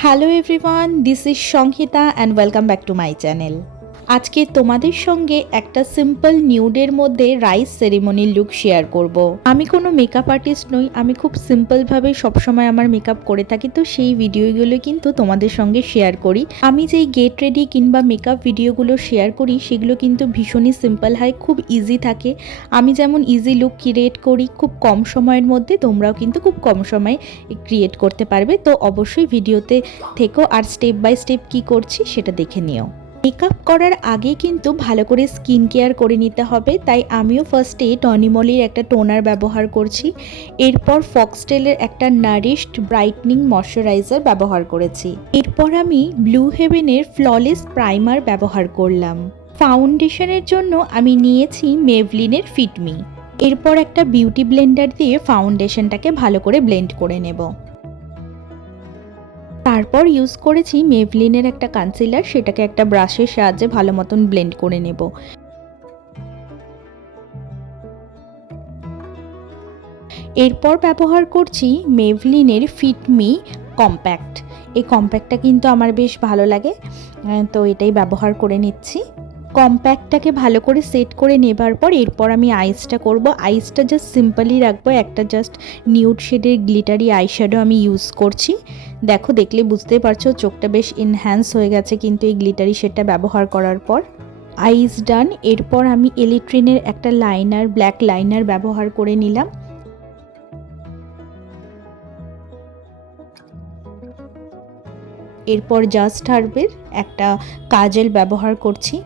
Hello everyone, this is Sanghita and welcome back to my channel. আজকে তোমাদের সঙ্গে একটা সিম্পল নিউডের মধ্যে রাইস সেরিমনির লুক শেয়ার করব। আমি কোনো মেকআপ আর্টিস্ট নই, আমি খুব সিম্পলভাবে সবসময় আমার মেকআপ করে থাকি, তো সেই ভিডিওগুলো কিন্তু তোমাদের সঙ্গে শেয়ার করি। আমি যেই গেট রেডি কিংবা মেকআপ ভিডিওগুলো শেয়ার করি সেগুলো কিন্তু ভীষণই সিম্পল হয়, খুব ইজি থাকে। আমি যেমন ইজি লুক ক্রিয়েট করি খুব কম সময়ের মধ্যে, তোমরাও কিন্তু খুব কম সময়ে ক্রিয়েট করতে পারবে। তো অবশ্যই ভিডিওতে থেকো আর স্টেপ বাই স্টেপ কী করছি সেটা দেখে নিও। মেকআপ করার আগে কিন্তু ভালো করে স্কিন কেয়ার করে নিতে হবে, তাই আমিও ফার্স্টে টনিমলির একটা টোনার ব্যবহার করছি। এরপর ফক্সটেলের একটা নারিশড ব্রাইটনিং ময়শ্চারাইজার ব্যবহার করেছি। এরপর আমি ব্লু হেভেনের ফ্ললেস প্রাইমার ব্যবহার করলাম। ফাউন্ডেশনের জন্য আমি নিয়েছি মেভলিনের ফিটমি। এরপর একটা বিউটি ব্লেন্ডার দিয়ে ফাউন্ডেশনটাকে ভালো করে ব্লেন্ড করে নেব। তারপর ইউজ করেছি মেভলিনের একটা কনসিলার, সেটাকে একটা ব্রাশের সাহায্যে ভালো মতন ব্লেন্ড করে নেব। এরপর ব্যবহার করছি মেভলিনের ফিটমি কম্প্যাক্ট। এই কম্প্যাক্টটা কিন্তু আমার বেশ ভালো লাগে, তো এটাই ব্যবহার করে নিচ্ছি। কম্প্যাক্টটাকে ভালো করে সেট করে নেবার পর এরপর আমি আইসটা করব। আইসটা জাস্ট সিম্পলই রাখবো, একটা জাস্ট নিউড শেডের গ্লিটারি আইশ্যাডো আমি ইউজ করছি। দেখো, দেখলে বুঝতেই পারছো চোখটা বেশ এনহ্যান্স হয়ে গেছে কিন্তু এই গ্লিটারি শেডটা ব্যবহার করার পর। আইস ডান। এরপর আমি এলিট্রিনের একটা লাইনার, ব্ল্যাক লাইনার ব্যবহার করে নিলাম। এরপর জাস্ট হার্বের একটা কাজল ব্যবহার করছি।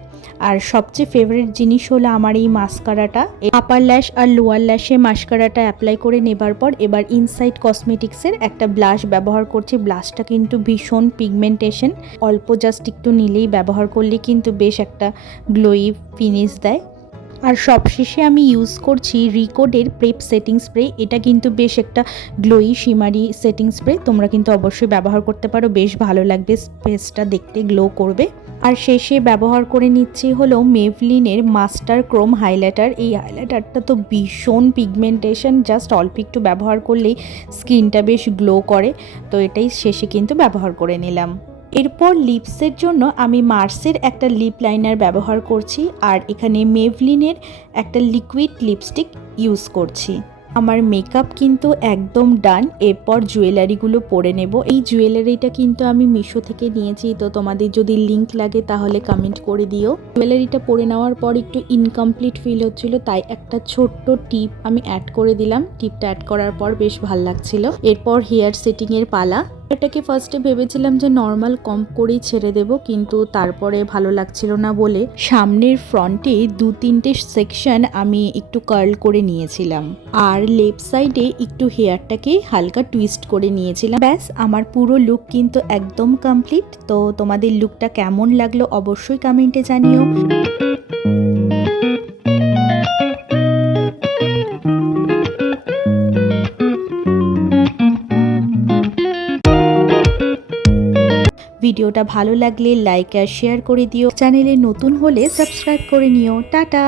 আর সবচেয়ে ফেভারিট জিনিস হলো আমার এই মাস্কারাটা। আপার ল্যাশ আর লোয়ার ল্যাশে মাস্কারাটা অ্যাপ্লাই করে নেবার পর এবার ইনসাইড কসমেটিক্সের একটা ব্লাশ ব্যবহার করছি। ব্লাশটা কিন্তু ভীষণ পিগমেন্টেশন, অল্প জাস্ট একটু নিলেই ব্যবহার করলে কিন্তু বেশ একটা গ্লোই ফিনিশ দেয়। আর সবশেষে আমি ইউজ করছি রিকোডের প্রেপ সেটিং স্প্রে। এটা কিন্তু বেশ একটা গ্লোই শিমারি সেটিং স্প্রে, তোমরা কিন্তু অবশ্যই ব্যবহার করতে পারো, বেশ ভালো লাগবে, ফেসটা দেখতে গ্লো করবে। আর শেষে ব্যবহার করে নিচ্ছি হলো মেভলিনের মাস্টার ক্রোম হাইলাইটার। এই হাইলাইটারটা তো ভীষণ পিগমেন্টেশন, জাস্ট অল্প একটু ব্যবহার করলেই স্কিনটা বেশ গ্লো করে, তো এটাই শেষে কিন্তু ব্যবহার করে নিলাম। এরপর লিপসের জন্য আমি মার্সের একটা লিপ লাইনার ব্যবহার করছি আর এখানে মেভলিনের একটা লিকুইড লিপস্টিক ইউজ করছি। আমার মেকআপ কিন্তু একদম ডান। এরপর জুয়েলারিগুলো পরে নেব। এই জুয়েলারিটা কিন্তু আমি মিশো থেকে নিয়েছি, তো তোমাদের যদি লিংক লাগে তাহলে কমেন্ট করে দিও। জুয়েলারিটা পরে নেওয়ার পর একটু ইনকমপ্লিট ফিল হচ্ছিল, তাই একটা ছোট্ট টিপ আমি অ্যাড করে দিলাম। টিপটা অ্যাড করার পর বেশ ভাল লাগছিল। এরপর হেয়ার সেটিংয়ের পালা। এটাকে ফার্স্টে ভেবেছিলাম যে নর্মাল কম্প করেই ছেড়ে দেব, কিন্তু তারপরে ভালো লাগছিল না বলে সামনের ফ্রন্টে 2-3টে সেকশন আমি একটু কার্ল করে নিয়েছিলাম আর লেফট সাইডে একটু হেয়ারটাকে হালকা টুইস্ট করে নিয়েছিলাম। ব্যাস, আমার পুরো লুক কিন্তু একদম কমপ্লিট। তো তোমাদের লুকটা কেমন লাগলো অবশ্যই কমেন্টে জানিও। ভিডিওটা ভালো লাগলে লাইক আর শেয়ার করে দিও। চ্যানেলে নতুন হলে সাবস্ক্রাইব করে নিও। টাটা।